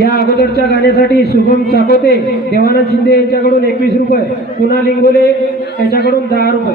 या अगोदरच्या गाण्यासाठी शुभम चाकोते देवानंद शिंदे यांच्याकडून एकवीस रुपये पुन्हा लिंगोले यांच्याकडून दहा रुपये.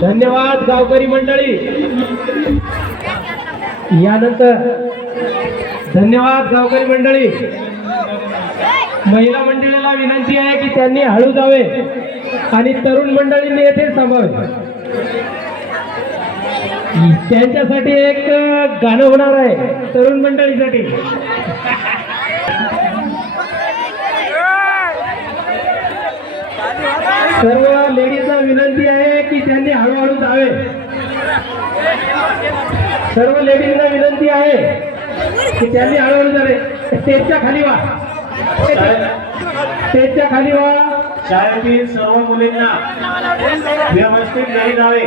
धन्यवाद गावकरी मंडळी. यानंतर धन्यवाद गावकरी मंडळी. महिला मंडळीला विनंती आहे की त्यांनी हळू जावे आणि तरुण मंडळींनी येथे थांबावे. त्यांच्यासाठी एक गाणं होणार आहे तरुण मंडळीसाठी. सर्व लेडीजला विनंती आहे की त्यांनी हळूहळू जावे. सर्व लेडीजला विनंती आहे की त्यांनी हळूहळू जावे. स्टेजच्या खाली वा. स्टेजच्या खाली वा. शाळेतील सर्व मुलींना व्यवस्थित घरी जावे.